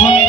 Oh.